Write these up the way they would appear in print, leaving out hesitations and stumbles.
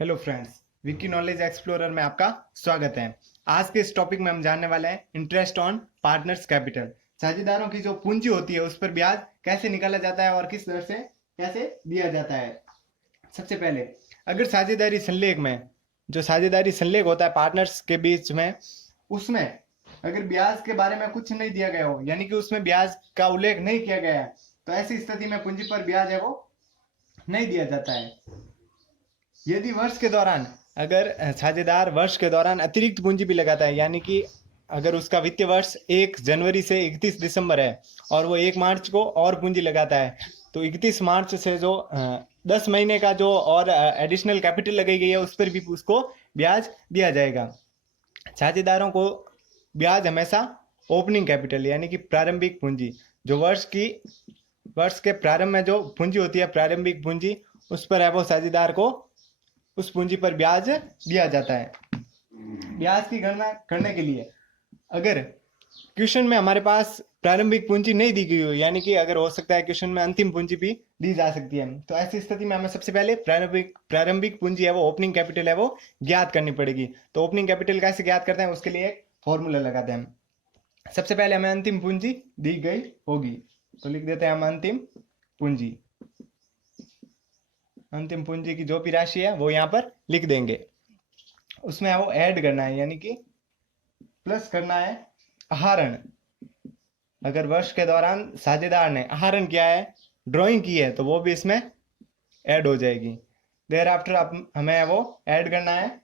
Hello friends, Vicky knowledge explorer में आपका स्वागत है। आज के इस टॉपिक में हम जानने वाले हैं इंटरेस्ट ऑन पार्टनर्स कैपिटल। साझेदारों की जो पूंजी होती है उस पर ब्याज कैसे निकाला जाता है और किस दर से कैसे दिया जाता है। सबसे पहले, अगर साझेदारी संलेख में जो साझेदारी संलेख होता है पार्टनर्स के बीच में, उसमें अगर ब्याज के बारे में कुछ नहीं दिया गया हो, यानी कि उसमें ब्याज का उल्लेख नहीं किया गया है, तो ऐसी स्थिति में पूंजी पर ब्याज है वो नहीं दिया जाता है। यदि वर्ष के दौरान अगर साझेदार वर्ष के दौरान अतिरिक्त पूंजी भी लगाता है, यानी कि अगर उसका वित्तीय वर्ष 1 जनवरी से 31 दिसंबर है और वो 1 मार्च को और पूंजी लगाता है, तो 31 मार्च से जो 10 महीने का जो और एडिशनल कैपिटल लगाई गई है उस पर भी उसको ब्याज दिया जाएगा। साझेदारों को ब्याज हमेशा ओपनिंग कैपिटल यानी कि प्रारंभिक पूंजी, जो वर्ष के प्रारंभ में जो पूंजी होती है प्रारंभिक पूंजी, उस पर है वो साझेदार को उस पूंजी पर ब्याज दिया जाता है। ब्याज की गणना करने के लिए अगर क्वेश्चन में हमारे पास प्रारंभिक पूंजी नहीं दी गई हो, यानी कि अगर हो सकता है क्वेश्चन में अंतिम पूंजी भी दी जा सकती है, तो ऐसी स्थिति में हमें सबसे पहले प्रारंभिक पूंजी है वो ओपनिंग कैपिटल है वो ज्ञात करनी पड़ेगी। तो ओपनिंग कैपिटल कैसे ज्ञात करते हैं, उसके लिए एक फॉर्मूला लगाते हैं। सबसे पहले हमें अंतिम पूंजी दी गई होगी, तो लिख देते हैं हम अंतिम पूंजी। अंतिम पूंजी की जो भी राशि है वो यहाँ पर लिख देंगे। उसमें वो ऐड करना है, यानी कि प्लस करना है आहरण। अगर वर्ष के दौरान साझेदार ने आहरण किया है, ड्राइंग की है, तो वो भी इसमें ऐड हो जाएगी। देर आफ्टर हमें वो ऐड करना है,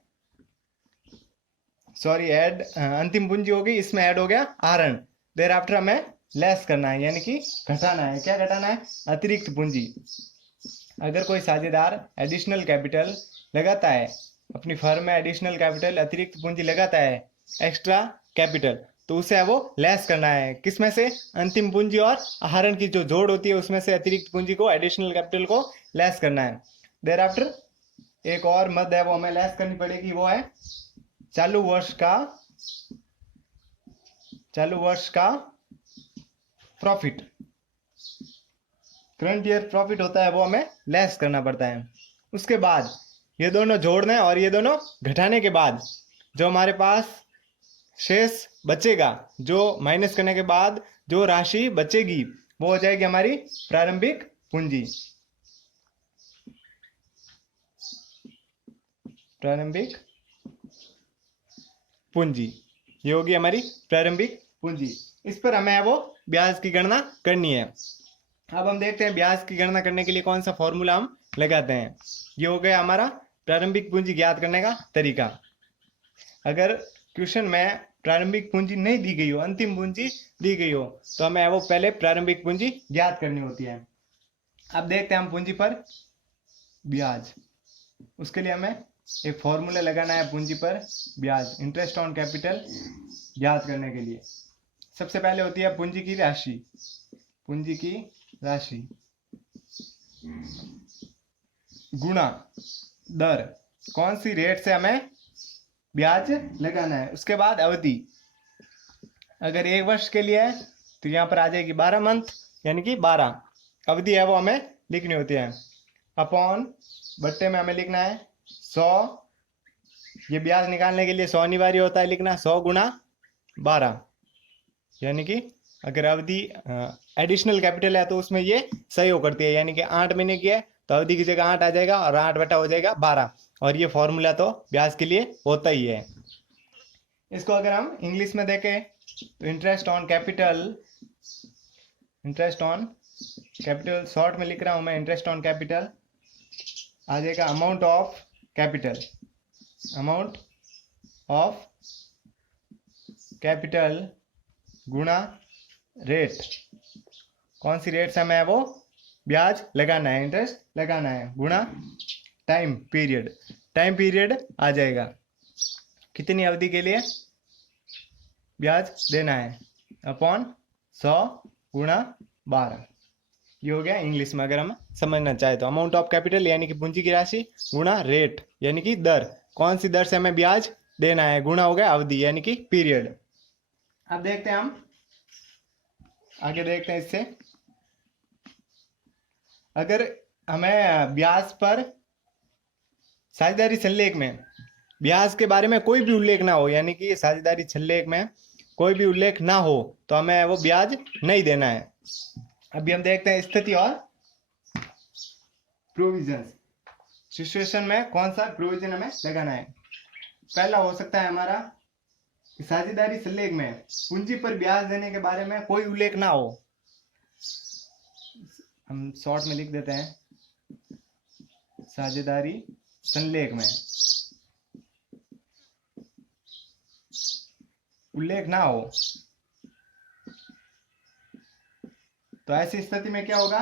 सॉरी ऐड अंतिम पूंजी होगी, इसमें ऐड हो गया आहरण। देर आफ्टर हमें लेस करना है, यानी कि घटाना है। क्या घटाना है? अतिरिक्त पूंजी। अगर कोई साझेदार एडिशनल कैपिटल लगाता है, अपनी फर्म में एडिशनल कैपिटल अतिरिक्त पूंजी लगाता है, एक्स्ट्रा कैपिटल, तो उसे है वो लेस करना है। किस में से? अंतिम पूंजी और आहरण की जो जोड़ होती है उसमें से अतिरिक्त पूंजी को, एडिशनल कैपिटल को लेस करना है। देर आफ्टर एक और मद है वो हमें लेस करनी पड़ेगी, वो है चालू वर्ष का प्रॉफिट। करंट ईयर प्रॉफिट होता है वो हमें लेस करना पड़ता है। उसके बाद ये दोनों जोड़ने और ये दोनों घटाने के बाद जो हमारे पास शेष बचेगा, जो माइनस करने के बाद जो राशि बचेगी, वो हो जाएगी हमारी प्रारंभिक पूंजी। प्रारंभिक पूंजी ये होगी हमारी प्रारंभिक पूंजी। इस पर हमें है वो ब्याज की गणना करनी है। अब हम देखते हैं ब्याज की गणना करने के लिए कौन सा फॉर्मूला हम लगाते हैं। ये हो गया हमारा प्रारंभिक पूंजी ज्ञात करने का तरीका। अगर क्वेश्चन में प्रारंभिक पूंजी नहीं दी गई हो, अंतिम पूंजी दी गई हो, तो हमें वो पहले प्रारंभिक पूंजी ज्ञात करनी होती है। अब देखते हैं हम पूंजी पर ब्याज। उसके लिए हमें एक फॉर्मूला लगाना है पूंजी पर ब्याज, इंटरेस्ट ऑन कैपिटल ज्ञात करने के लिए। सबसे पहले होती है पूंजी की राशि। पूंजी की राशि गुणा दर, कौन सी रेट से हमें ब्याज लगाना है। उसके बाद अवधि, अगर 1 वर्ष के लिए है तो यहाँ पर आ जाएगी 12 मंथ, यानी कि 12 अवधि है वो हमें लिखनी होती है। अपॉन बट्टे में हमें लिखना है 100। ये ब्याज निकालने के लिए 100 अनिवार्य होता है लिखना, 100 गुणा 12, यानी कि अगर अवधि एडिशनल कैपिटल है तो उसमें ये सहयोग करती है, यानी कि 8 महीने की है तो अवधि की जगह 8 आ जाएगा और 8 बटा हो जाएगा 12। और ये फॉर्मूला तो ब्याज के लिए होता ही है। इसको अगर हम इंग्लिश में देखें तो इंटरेस्ट ऑन कैपिटल शॉर्ट में लिख रहा हूं मैं, इंटरेस्ट ऑन कैपिटल आ जाएगा अमाउंट ऑफ कैपिटल गुणा रेट। कौन सी रेट से हमें वो ब्याज लगाना है, इंटरेस्ट लगाना है, गुणा टाइम पीरियड आ जाएगा, कितनी अवधि के लिए ब्याज देना है, अपॉन 100 गुणा 12। ये हो गया इंग्लिश में। अगर हम समझना चाहे तो अमाउंट ऑफ कैपिटल यानी कि पूंजी की राशि गुणा रेट यानी कि दर, कौन सी दर से हमें ब्याज देना है, गुणा हो गया अवधि यानी कि पीरियड। अब देखते हैं हम आगे देखते हैं इससे। अगर हमें ब्याज पर साझेदारी संलेख में ब्याज के बारे में कोई भी उल्लेख ना हो, यानी कि साझेदारी संलेख में कोई भी उल्लेख ना हो तो हमें वो ब्याज नहीं देना है। अभी हम देखते हैं स्थिति और प्रोविजन। सिचुएशन में कौन सा प्रोविजन हमें लगाना है। पहला हो सकता है हमारा कि साझेदारी संलेख में पूंजी पर ब्याज देने के बारे में कोई उल्लेख ना हो। हम शॉर्ट में लिख देते हैं, साझेदारी संलेख में उल्लेख ना हो तो ऐसी स्थिति में क्या होगा,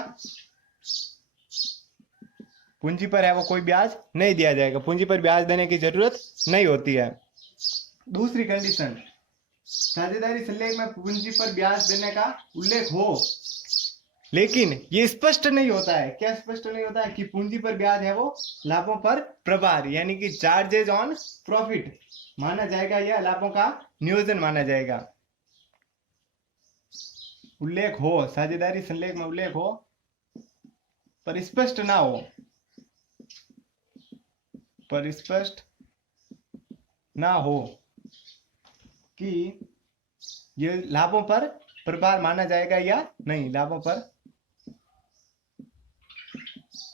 पूंजी पर है वो कोई ब्याज नहीं दिया जाएगा, पूंजी पर ब्याज देने की जरूरत नहीं होती है। दूसरी कंडीशन, साझेदारी संलेख में पूंजी पर ब्याज देने का उल्लेख हो लेकिन ये स्पष्ट नहीं होता है। क्या स्पष्ट नहीं होता है कि पूंजी पर ब्याज है वो लाभों पर प्रभार यानी कि चार्जेज ऑन प्रॉफिट माना जाएगा या लाभों का नियोजन माना जाएगा। उल्लेख हो, साझेदारी संलेख में उल्लेख हो पर स्पष्ट ना हो, पर स्पष्ट ना हो कि ये लाभों पर प्रभार माना जाएगा या नहीं, लाभों पर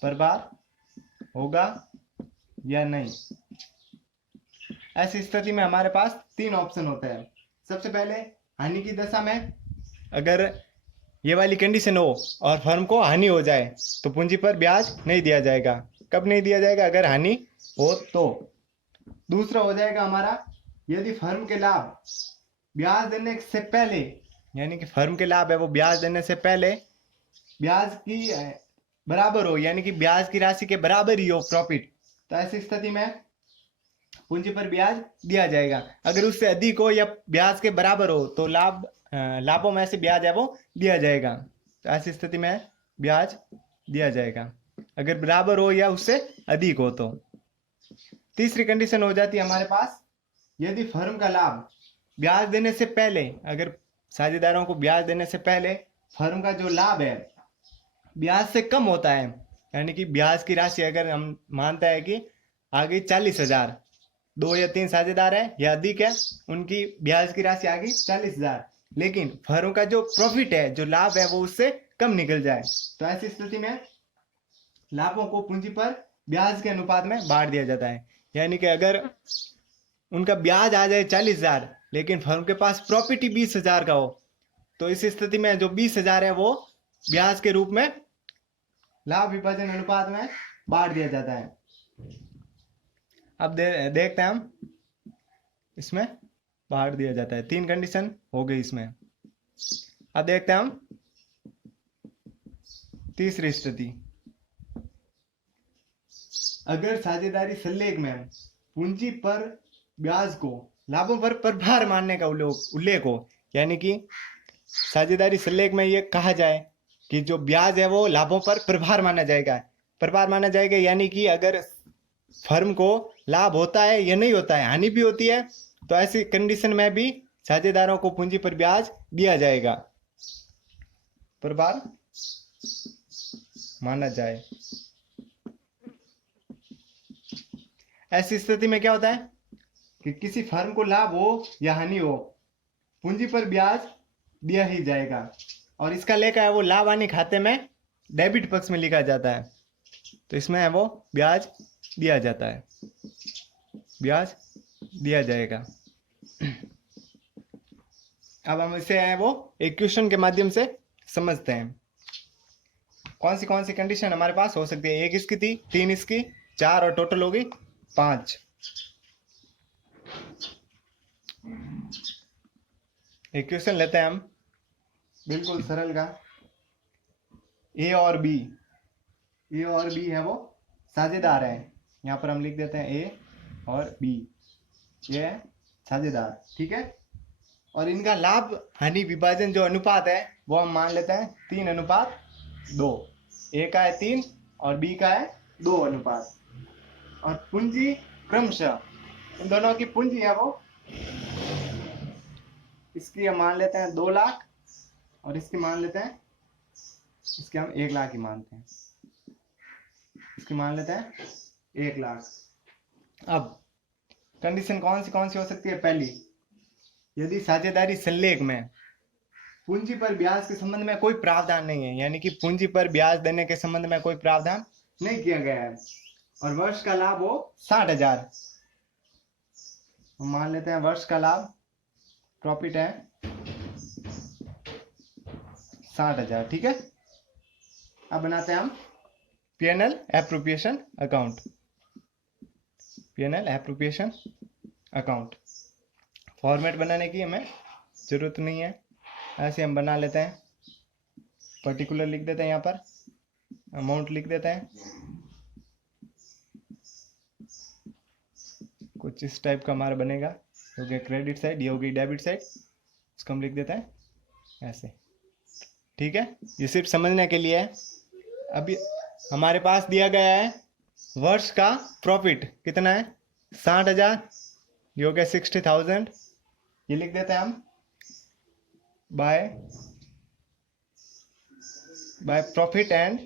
प्रभार होगा या नहीं। ऐसी स्थिति में हमारे पास तीन ऑप्शन होते हैं। सबसे पहले, हानि की दशा में अगर ये वाली कंडीशन हो और फर्म को हानि हो जाए तो पूंजी पर ब्याज नहीं दिया जाएगा। कब नहीं दिया जाएगा, अगर हानि हो तो। दूसरा हो जाएगा हमारा, यदि फर्म के लाभ ब्याज देने से पहले, यानी कि फर्म के लाभ है वो ब्याज देने से पहले ब्याज की बराबर हो, यानी कि ब्याज की राशि के बराबर ही हो प्रॉफिट, तो ऐसी स्थिति में पूंजी पर ब्याज दिया जाएगा। अगर उससे अधिक हो या ब्याज के बराबर हो तो लाभों में से ब्याज है वो दिया जाएगा, तो ऐसी स्थिति में ब्याज दिया जाएगा अगर बराबर हो या उससे अधिक हो तो। तीसरी कंडीशन हो जाती है हमारे पास, यदि फर्म का लाभ ब्याज देने से पहले, अगर साझेदारों को ब्याज देने से पहले फर्म का जो लाभ है ब्याज से कम होता है, यानी कि ब्याज की राशि अगर हम मानते हैं कि आ गई 40,000, 2 या 3 साझेदार है या अधिक है, उनकी ब्याज की राशि आ गई 40,000, लेकिन फर्म का जो प्रॉफिट है, जो लाभ है वो उससे कम निकल जाए, तो ऐसी स्थिति में लाभों को पूंजी पर ब्याज के अनुपात में बांट दिया जाता है। यानी कि अगर उनका ब्याज आ जाए 40,000 लेकिन फर्म के पास प्रॉफिट ही 20,000 का हो तो इस स्थिति में जो 20,000 है वो ब्याज के रूप में लाभ विभाजन अनुपात में बांट दिया जाता है। अब देखते हैं हम, इसमें बांट दिया जाता है। 3 कंडीशन हो गई इसमें। अब देखते हैं हम तीसरी स्थिति, अगर साझेदारी संलेख में पूंजी पर ब्याज को लाभों पर प्रभार मानने का उल्लेख हो, यानी कि साझेदारी संलेख में ये कहा जाए कि जो ब्याज है वो लाभों पर प्रभार माना जाएगा। प्रभार माना जाएगा यानी कि अगर फर्म को लाभ होता है या नहीं होता है, हानि भी होती है, तो ऐसी कंडीशन में भी साझेदारों को पूंजी पर ब्याज दिया जाएगा, प्रभार माना जाए। ऐसी स्थिति में क्या होता है कि किसी फर्म को लाभ हो या हानि हो, पूंजी पर ब्याज दिया ही जाएगा, और इसका लेखा है वो लाभ हानि खाते में डेबिट पक्ष में लिखा जाता है, तो इसमें है वो ब्याज दिया जाता है, ब्याज दिया जाएगा। अब हम इसे है वो एक क्वेश्चन के माध्यम से समझते हैं। कौन सी कंडीशन हमारे पास हो सकती है। 1 इसकी थी, 3 इसकी, 4 और टोटल होगी 5। एक क्वेश्चन लेते हैं हम बिल्कुल सरल का। ए और बी है वो साझेदार है, यहाँ पर हम लिख देते हैं ए और बी, ये साझेदार, ठीक है। और इनका लाभ हानि विभाजन जो अनुपात है वो हम मान लेते हैं 3:2। ए का है 3 और बी का है 2 और पूंजी क्रमशः इन दोनों की पूंजी है वो, इसकी हम मान लेते हैं 2 लाख और इसकी मान लेते हैं, इसके हम 1 लाख ही मानते हैं, इसकी मान लेते हैं 1 लाख। अब कंडीशन कौन सी हो सकती है? पहली, यदि साझेदारी संलेख में पूंजी पर ब्याज के संबंध में कोई प्रावधान नहीं है, यानी कि पूंजी पर ब्याज देने के संबंध में कोई प्रावधान नहीं किया गया है, और वर्ष का लाभ हो 60,000, मान लेते हैं वर्ष का लाभ प्रॉफिट है 60,000, ठीक है। अब बनाते हैं हम PNL appropriation account. PNL appropriation account format बनाने की हमें जरूरत नहीं है, ऐसे हम बना लेते हैं। पर्टिकुलर लिख देते हैं, यहाँ पर अमाउंट लिख देते हैं, कुछ इस टाइप का हमारा बनेगा। हो गया क्रेडिट साइड, ये हो गई डेबिट साइड, इसको हम लिख देते हैं ऐसे, ठीक है। ये सिर्फ समझने के लिए है। अभी हमारे पास दिया गया है वर्ष का प्रॉफिट कितना है 60,000, ये हो गया 60,000, ये लिख देते हैं हम by profit and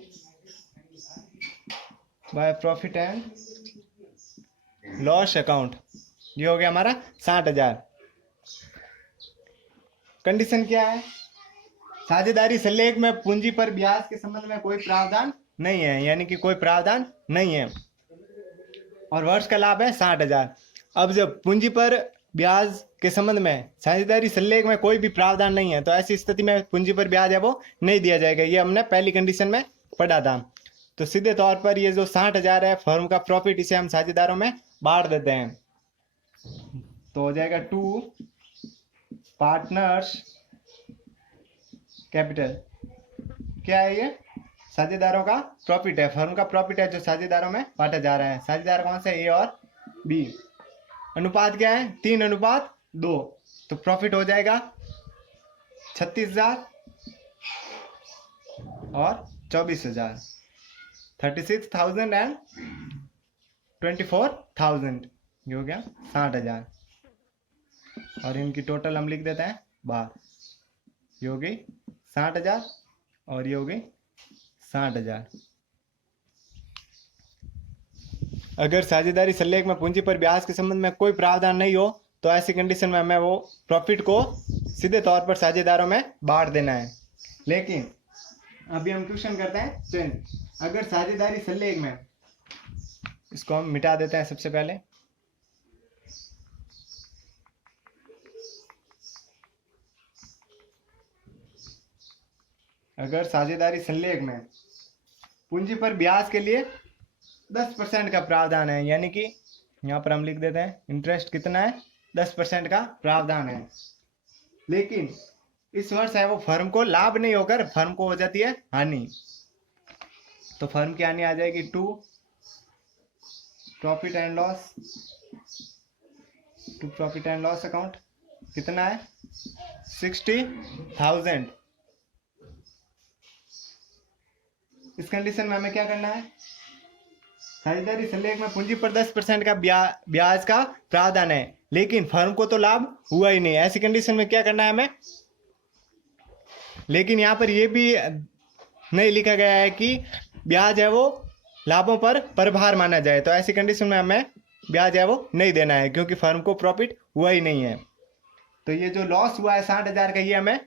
loss account, ये हो गया हमारा 60,000। कंडीशन क्या है? साझेदारी संलेख में पूंजी पर ब्याज के संबंध में कोई प्रावधान नहीं है, यानी कि कोई प्रावधान नहीं है, और वर्ष का लाभ है 60,000। अब जब पूंजी पर ब्याज के संबंध में साझेदारी संलेख में कोई भी प्रावधान नहीं है, तो ऐसी स्थिति में पूंजी पर ब्याज है वो नहीं दिया जाएगा। ये हमने पहली कंडीशन में पढ़ा था। तो सीधे तौर पर ये जो 60,000 है फर्म का प्रॉफिट, इसे हम साझेदारों में बांट देते हैं, तो हो जाएगा 2 पार्टनर्स कैपिटल। क्या है ये? साझेदारों का प्रॉफिट है, फर्म का प्रॉफिट है जो साझेदारों में बांटा जा रहा है। साझेदार कौन से? ए और बी। अनुपात क्या है? 3:2। तो प्रॉफिट हो जाएगा 36,000 और 24,000, 36,000 एंड 24,000, ये हो गया 60,000, और इनकी टोटल हम लिख देते हैं 12, ये हो गई 60,000 और ये हो गई 60,000। अगर साझेदारी संलेख में पूंजी पर ब्याज के संबंध में कोई प्रावधान नहीं हो, तो ऐसी कंडीशन में हमें वो प्रॉफिट को सीधे तौर पर साझेदारों में बांट देना है। लेकिन अभी हम क्वेश्चन करते हैं चेंज। अगर साझेदारी संलेख में, इसको हम मिटा देते हैं सबसे पहले। अगर साझेदारी संलेख में पूंजी पर ब्याज के लिए 10% का प्रावधान है, यानी कि यहाँ पर हम लिख देते हैं इंटरेस्ट कितना है 10% का प्रावधान है, लेकिन इस वर्ष है वो फर्म को लाभ नहीं होकर फर्म को हो जाती है हानि, तो फर्म की हानि आ जाएगी 2 प्रॉफिट एंड लॉस अकाउंट, कितना है 60,000। इस कंडीशन में हमें क्या करना है? साझेदारी संलेख में पूंजी पर 10% का ब्याज का प्रावधान है, लेकिन फर्म को तो लाभ हुआ ही नहीं। ऐसी कंडीशन में क्या करना है हमें? लेकिन यहाँ पर यह भी नहीं लिखा गया है कि ब्याज है वो लाभों पर प्रभार माना जाए, तो ऐसी कंडीशन में हमें ब्याज है वो नहीं देना है, क्योंकि फर्म को प्रॉफिट हुआ ही नहीं है। तो ये जो लॉस हुआ है 60,000 का, ये हमें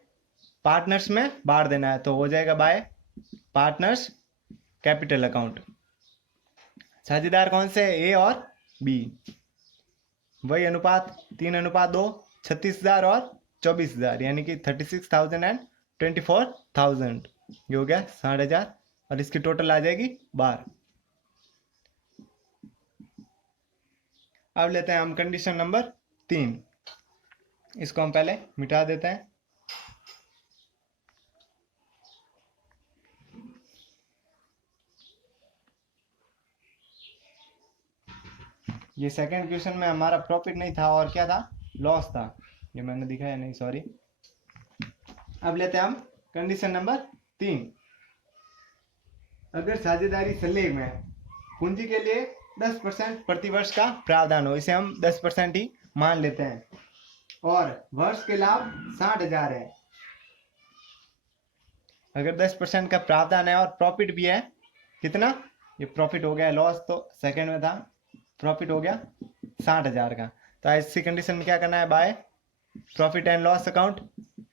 पार्टनर्स में बांट देना है, तो हो जाएगा बाय पार्टनर्स कैपिटल अकाउंट। साझेदार कौन से? ए और बी। वही अनुपात 3:2, 36,000 और 24,000, यानी कि 36,000 एंड 24,000, ये हो गया 60,000, और इसकी टोटल आ जाएगी 12। अब लेते हैं हम कंडीशन नंबर 3, इसको हम पहले मिटा देते हैं। ये सेकंड क्वेश्चन में हमारा प्रॉफिट नहीं था और क्या था? लॉस था, ये मैंने दिखाया नहीं, सॉरी। अब लेते हैं हम कंडीशन नंबर 3। अगर साझेदारी संलेख में पूंजी के लिए 10% प्रतिवर्ष का प्रावधान हो, इसे हम 10% ही मान लेते हैं, और वर्ष के लाभ 60,000 है। अगर 10% का प्रावधान है और प्रॉफिट भी है, कितना? ये प्रॉफिट हो गया, लॉस तो सेकंड में था, प्रॉफिट हो गया 60,000 का। तो ऐसी कंडीशन में क्या करना है, by profit and loss account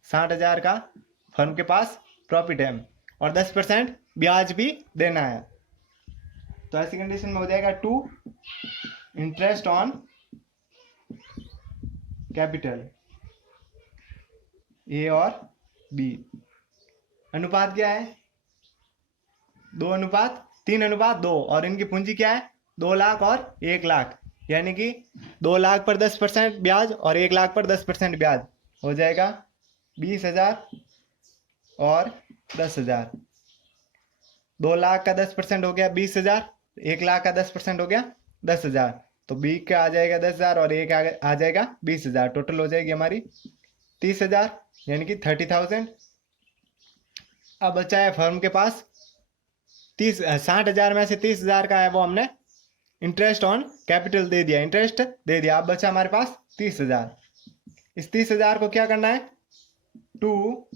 60,000 का फर्म के पास प्रॉफिट है और 10% ब्याज भी देना है। तो ऐसी कंडीशन में हो जाएगा to interest on capital A और बी। अनुपात क्या है, 2:3:2 और इनकी पूंजी क्या है 2 लाख और 1 लाख, यानी कि 2 लाख पर 10% ब्याज और 1 लाख पर 10% ब्याज हो जाएगा 20,000 और 10,000। 2 लाख का 10% हो गया 20,000, 1 लाख का 10% हो गया 10,000। तो बी का आ जाएगा 10,000 और ए का आ जाएगा 20,000। टोटल हो जाएगी हमारी 30,000 यानी कि 30,000। अब बचा है फर्म के पास 60,000 में से 30,000 का है वो हमने इंटरेस्ट ऑन कैपिटल दे दिया, इंटरेस्ट दे दिया। अब बचा हमारे पास 30,000। इस 30,000 को क्या करना है, टू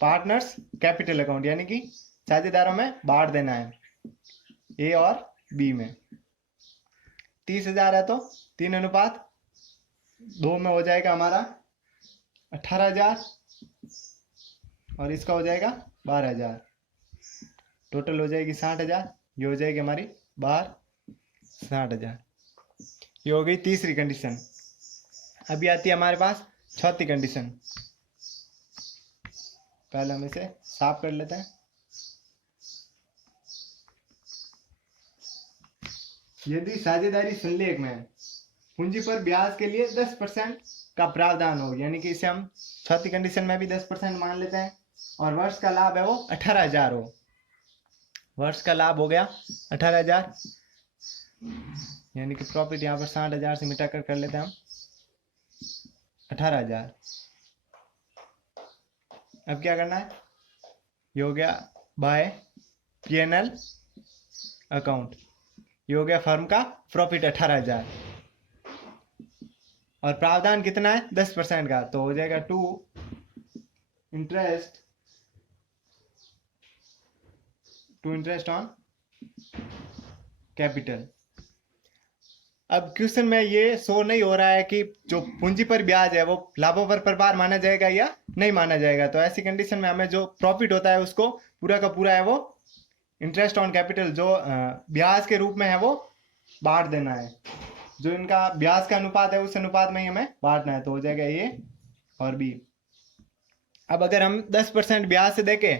पार्टनर्स कैपिटल अकाउंट यानी कि साझेदारों में बांट देना है ए और बी में। 30,000 है तो 3:2 में हो जाएगा हमारा 18,000 और इसका हो जाएगा 12,000। टोटल हो जाएगी 60,000। ये हो जाएगी हमारी बाहर 60,000। ये हो गई तीसरी कंडीशन। अभी आती है हमारे पास चौथी कंडीशन। पहले हम इसे साफ कर लेते हैं। यदि साझेदारी संलेख में पूंजी पर ब्याज के लिए 10% का प्रावधान हो, यानी कि इसे हम चौथी कंडीशन में भी 10% मान लेते हैं, और वर्ष का लाभ है वो 18,000 हो। वर्ष का लाभ हो गया 18,000 यानी कि प्रॉफिट यहाँ पर 60,000 से मिटा कर लेते हैं हम 18,000। अब क्या करना है, ये हो गया बाय P&L अकाउंट। ये हो गया फर्म का प्रॉफिट 18,000 और प्रावधान कितना है 10% का, तो हो जाएगा टू इंटरेस्ट ऑन कैपिटल। अब क्वेश्चन में ये शो नहीं हो रहा है कि जो पूंजी पर ब्याज है वो लाभों पर प्रभार माना जाएगा या नहीं माना जाएगा। तो ऐसी कंडीशन में हमें जो प्रॉफिट होता है उसको पूरा का पूरा है वो इंटरेस्ट ऑन कैपिटल जो ब्याज के रूप में है वो बांट देना है। जो इनका ब्याज का अनुपात है उस अनुपात में ही हमें बांटना है। तो हो जाएगा ए और बी। अब अगर हम 10% ब्याज से देखें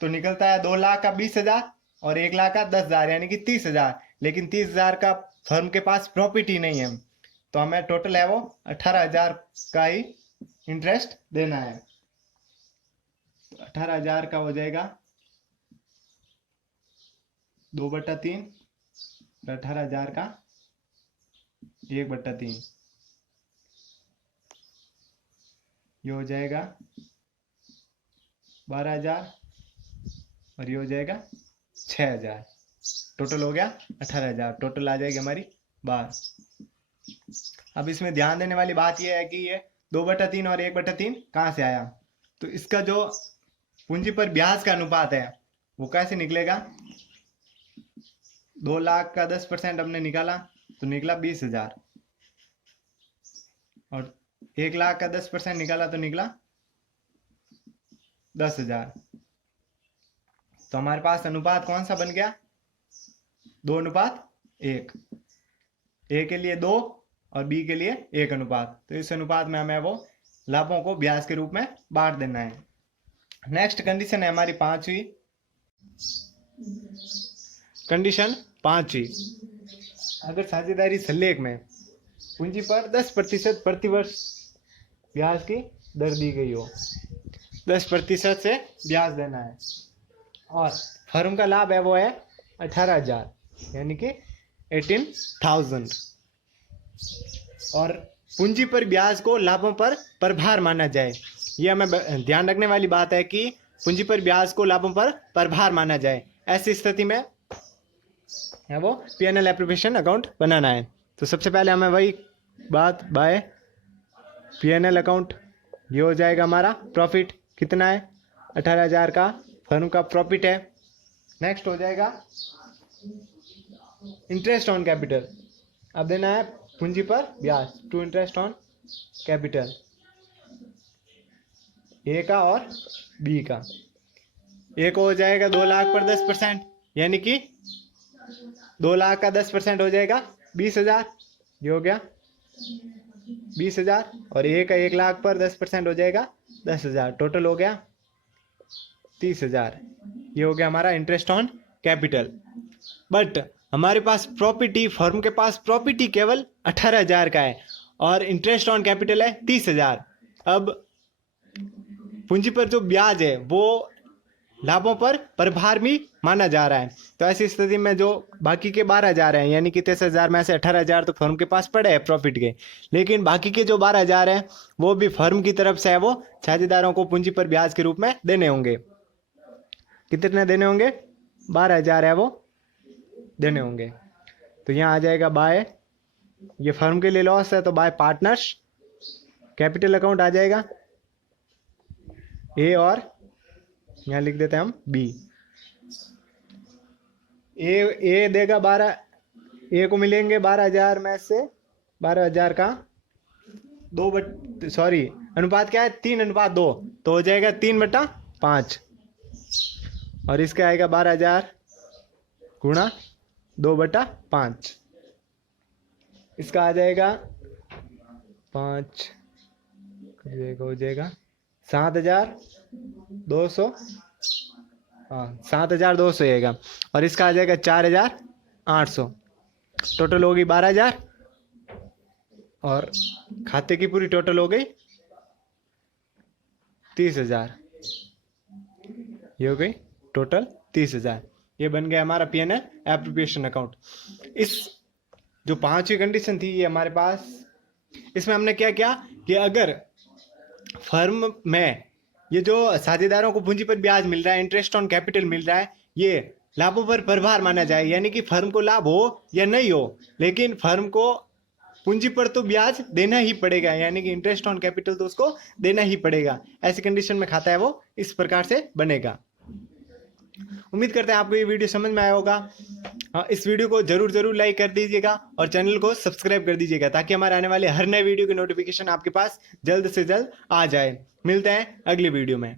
तो निकलता है 2 लाख का 20,000 और 1 लाख का 10,000 यानी कि 30,000। लेकिन 30,000 का फर्म के पास प्रॉफिट ही नहीं है, तो हमें टोटल है वो 18,000 का ही इंटरेस्ट देना है। तो 18,000 का हो जाएगा 2/3 और 18,000 का 1/3। ये हो जाएगा 12,000 और ये हो जाएगा 6,000। टोटल हो गया 18,000। टोटल आ जाएगी हमारी 12। अब इसमें ध्यान देने वाली बात यह है कि ये 2/3 और 1/3 कहाँ से आया। तो इसका जो पूंजी पर ब्याज का अनुपात है वो कैसे निकलेगा। 2 लाख का 10% हमने निकाला तो निकला 20,000 और 1 लाख का 10% निकाला तो निकला 10,000। तो हमारे पास अनुपात कौन सा बन गया, 2:1। ए के लिए 2 और बी के लिए 1 अनुपात। तो इस अनुपात में हमें वो लाभों को ब्याज के रूप में बांट देना है। नेक्स्ट कंडीशन है हमारी पांचवी कंडीशन। अगर साझेदारी संलेख में पूंजी पर 10% प्रतिवर्ष ब्याज की दर दी गई हो, 10% से ब्याज देना है और फर्म का लाभ है वो है 18,000 यानी कि 18,000 और पूंजी पर ब्याज को लाभों पर प्रभार माना जाए। यह हमें ध्यान रखने वाली बात है कि पूंजी पर ब्याज को लाभों पर प्रभार माना जाए। ऐसी स्थिति में है वो P&L एप्रोप्रिएशन अकाउंट बनाना है। तो सबसे पहले हमें वही बात बाय P&L अकाउंट। ये हो जाएगा हमारा प्रॉफिट कितना है 18,000 का फर्म का प्रॉफिट है। नेक्स्ट हो जाएगा इंटरेस्ट ऑन कैपिटल। अब देना है पूंजी पर ब्याज, टू इंटरेस्ट ऑन कैपिटल, ए का और बी का। ए को हो जाएगा 2 लाख पर 10%, यानी कि 2 लाख का 10% हो जाएगा 20,000, ये हो गया 20,000। और ए का 1 लाख पर 10% हो जाएगा 10,000, टोटल हो गया 30,000। ये हो गया हमारा इंटरेस्ट ऑन कैपिटल। बट हमारे पास प्रॉपर्टी, फर्म के पास प्रॉपर्टी केवल 18,000 का है और इंटरेस्ट ऑन कैपिटल है 30,000। अब पूंजी पर जो ब्याज है वो लाभों पर प्रभार भी माना जा रहा है। तो ऐसी स्थिति में जो बाकी के 12,000 हैं, यानी कि 23,000 में से 18,000 तो फर्म के पास पड़े हैं प्रॉफिट के, लेकिन बाकी के जो 12,000 हैं वो भी फर्म की तरफ से है, वो साझेदारों को पूंजी पर ब्याज के रूप में देने होंगे। कितने देने होंगे? 12,000 है वो देने होंगे। तो यहाँ आ जाएगा बाय, ये फर्म के लिए लॉस है तो बाय पार्टनर्स कैपिटल अकाउंट आ जाएगा ए, और यहाँ लिख देते हैं हम बी। ए देगा 12, ए को मिलेंगे 12,000 में से 12,000 का अनुपात क्या है? 3:2, तो हो जाएगा 3/5। और इसका आएगा 12,000 गुणा 2/5, इसका आ जाएगा 5, हो जाएगा 7,200, हाँ 7,200 आएगा। और इसका आ जाएगा 4,800, टोटल होगी 12,000। और खाते की पूरी टोटल हो गई 30,000, ये हो गई टोटल 30,000। ये बन गया हमारा P&L एप्रोप्रिएशन अकाउंट। इस जो 5वीं कंडीशन थी ये हमारे पास, इसमें हमने क्या किया कि अगर फर्म में ये जो साझेदारों को पूंजी पर ब्याज मिल रहा है, इंटरेस्ट ऑन कैपिटल मिल रहा है, ये लाभों पर प्रभार माना जाए, यानी कि फर्म को लाभ हो या नहीं हो, लेकिन फर्म को पूंजी पर तो ब्याज देना ही पड़ेगा, यानी कि इंटरेस्ट ऑन कैपिटल तो उसको देना ही पड़ेगा। ऐसी कंडीशन में खाता है वो इस प्रकार से बनेगा। उम्मीद करते हैं आपको ये वीडियो समझ में आया होगा। इस वीडियो को जरूर लाइक कर दीजिएगा और चैनल को सब्सक्राइब कर दीजिएगा, ताकि हमारे आने वाले हर नए वीडियो की नोटिफिकेशन आपके पास जल्द से जल्द आ जाए। मिलते हैं अगली वीडियो में।